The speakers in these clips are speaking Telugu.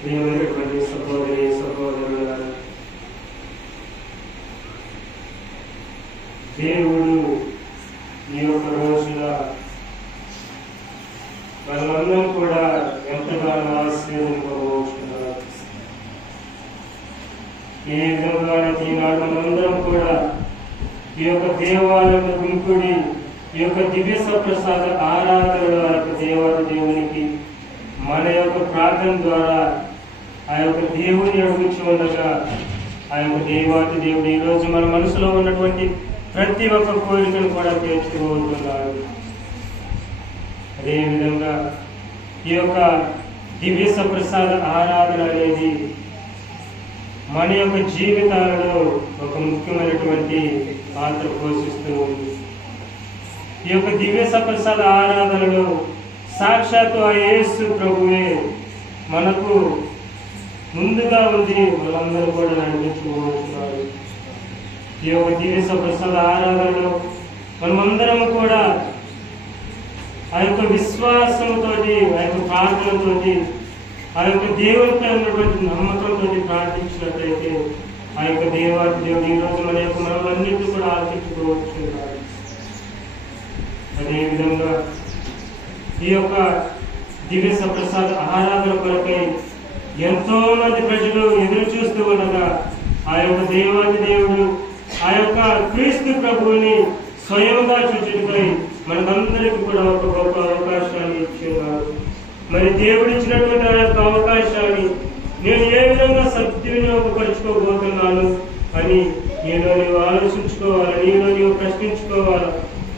ప్రియమైనటువంటి సహోదరి సహోదరులారా, దేవుడు ఈ యొక్క రోజున మనమందరం కూడా ఎంతగానో ఆశీర్వదింపబోతున్నారు. ఈ విధంగా ఈనాడు మనందరం కూడా ఈ యొక్క దేవాలయంలో గుంపుడి ఈ యొక్క దివ్య సప్రసాద ఆరాధనలో ఆ యొక్క దేవునికి మన యొక్క ప్రార్థన ద్వారా ఆ యొక్క దేవుని అడుగుచి ఉండగా ఆ యొక్క దేవుడు ఈ రోజు మన మనసులో ఉన్నటువంటి ప్రతి ఒక్క కోరికను కూడా తీర్చుకోబోతున్నారు. అదేవిధంగా ఈ యొక్క దివ్య సప్రసాద ఆరాధన అనేది మన యొక్క జీవితాలలో ఒక ముఖ్యమైనటువంటి పాత్ర పోషిస్తూ ఉంది. ఈ యొక్క దివ్య సప్రసాద ఆరాధనలో సాక్షాత్తు ఆ యేసు ప్రభువే మనకు ముందుగా ఉంది, వాళ్ళందరూ కూడా నడిపించుకోబోతున్నారు. ఈ యొక్క దివ్య సప్రసాద ఆరాధనలో మనమందరం కూడా ఆ యొక్క విశ్వాసంతో ఆ యొక్క ప్రార్థనతోటి ఆ యొక్క దేవునిపై ఉన్నటువంటి నమ్మకంతో ప్రార్థించినట్లయితే ఆ యొక్క దేవుడు ఈరోజు మన యొక్క మనమన్నింటినీ కూడా ఆలోచించుకోవచ్చు. అదేవిధంగా ఈ యొక్క దివ్య సప్రసాద ఆరాధన కొరకై ఎంతో మంది ప్రజలు ఎదురు చూస్తూ ఉండగా ఆ యొక్క దేవుడు ఆ యొక్క క్రీస్తు ప్రభువుని స్వయంగా చూచుటపై మనకందరికీ కూడా ఒక గొప్ప అవకాశాన్ని ఇచ్చేవారు. మరి దేవుడు ఇచ్చినటువంటి ఆ యొక్క అవకాశాన్ని నేను ఏ విధంగా సద్వినియోగపరుచుకోబోతున్నాను అని నీవు ఆలోచించుకోవాలి, నీవు ప్రశ్నించుకోవాలి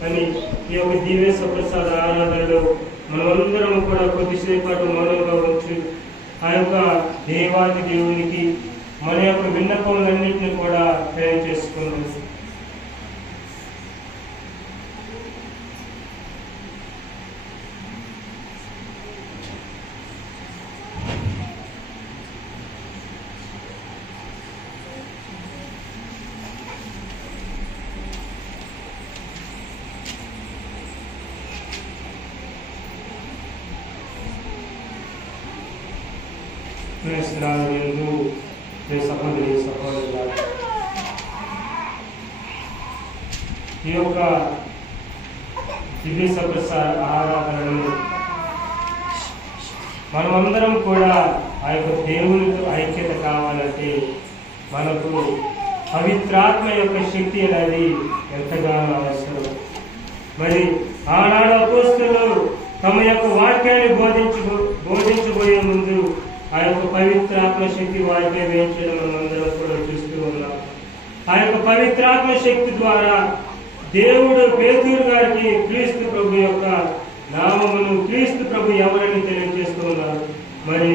అని ఈ యొక్క దివ్య సప్రసాద ఆరాధనలో మనమందరం కూడా కొద్దిసేపటి మౌనంగా ఉంచి ఆ యొక్క దేవునికి మన యొక్క విన్నపములన్నింటినీ కూడా తెలియజేసుకున్నాం. సహోదరి సహోదరులారా, ఈ యొక్క దివ్య సప్రసాద ఆరాధనను మనమందరం కూడా ఆ యొక్క దేవునితో ఐక్యత కావాలంటే మనకు పవిత్రాత్మ యొక్క శక్తి అనేది ఎంతగానో అవసరం. మరి ఆనాడు అపోస్తలులు తమ యొక్క వాక్యాన్ని బోధించబోయే ముందు ఆ యొక్క పవిత్రాత్మ శక్తి వారిపై వేయించడం మనందరం కూడా చూస్తూ ఉన్నాం. ఆ యొక్క పవిత్రాత్మ శక్తి ద్వారా దేవుడు పేతురు గారికి క్రీస్తు ప్రభు యొక్క నామమును, క్రీస్తు ప్రభు ఎవరని తెలియజేస్తూ ఉన్నారు. మరి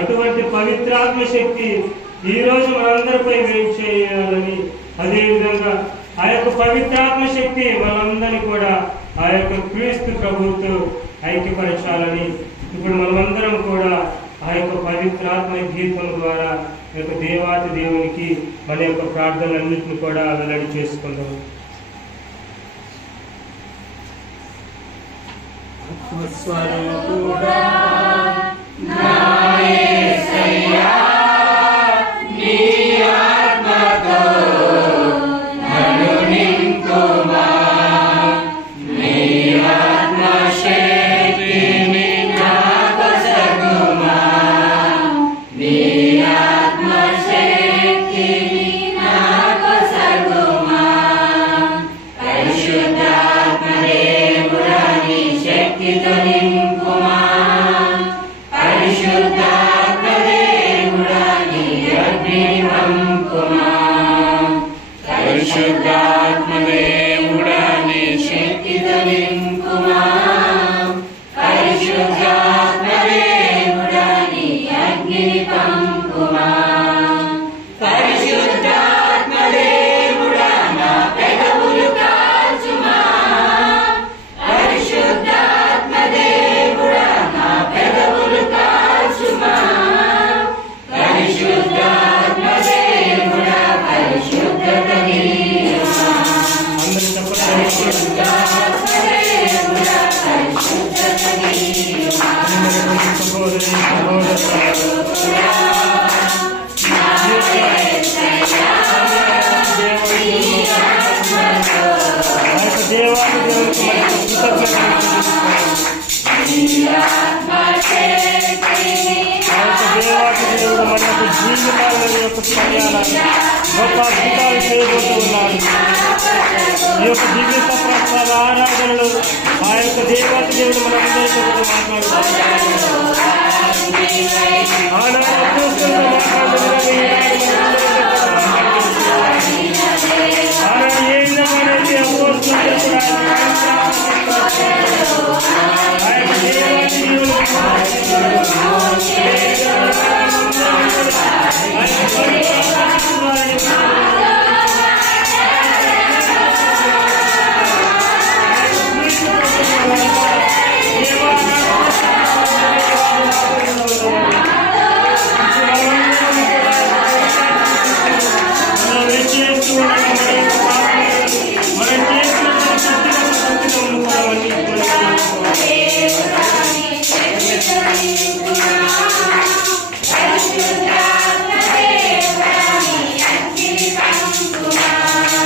అటువంటి పవిత్రాత్మ శక్తి ఈ రోజు మనందరిపై వేయించేయాలని, అదేవిధంగా ఆ యొక్క పవిత్రాత్మ శక్తి మనందరినీ కూడా ఆ యొక్క క్రీస్తు ప్రభువుతో ఐక్యపరచాలని ఇప్పుడు మనమందరం కూడా ఆ యొక్క పవిత్రాత్మ గీతం ద్వారా యొక్క దేవునికి మన యొక్క ప్రార్థనలన్నింటినీ కూడా వెల్లడి చేసుకుందాం. పరిశుద్ధాత్మ దేవుడు మనకు జీవితాల యొక్క సమయాలను గొప్ప అద్భుతాలు చేయబోతూ ఉన్నాడు. ఈ యొక్క దివ్య సప్రసాద ఆరాధనలు ఆ యొక్క దేవాతి దేవుడు మనందరితో మాట్లాడుతున్నాడు. ఆనాడు ఏ విధమైనది అపోస్తులు కూడా ఆ యొక్క దేవాతి దేవుడు Thank you.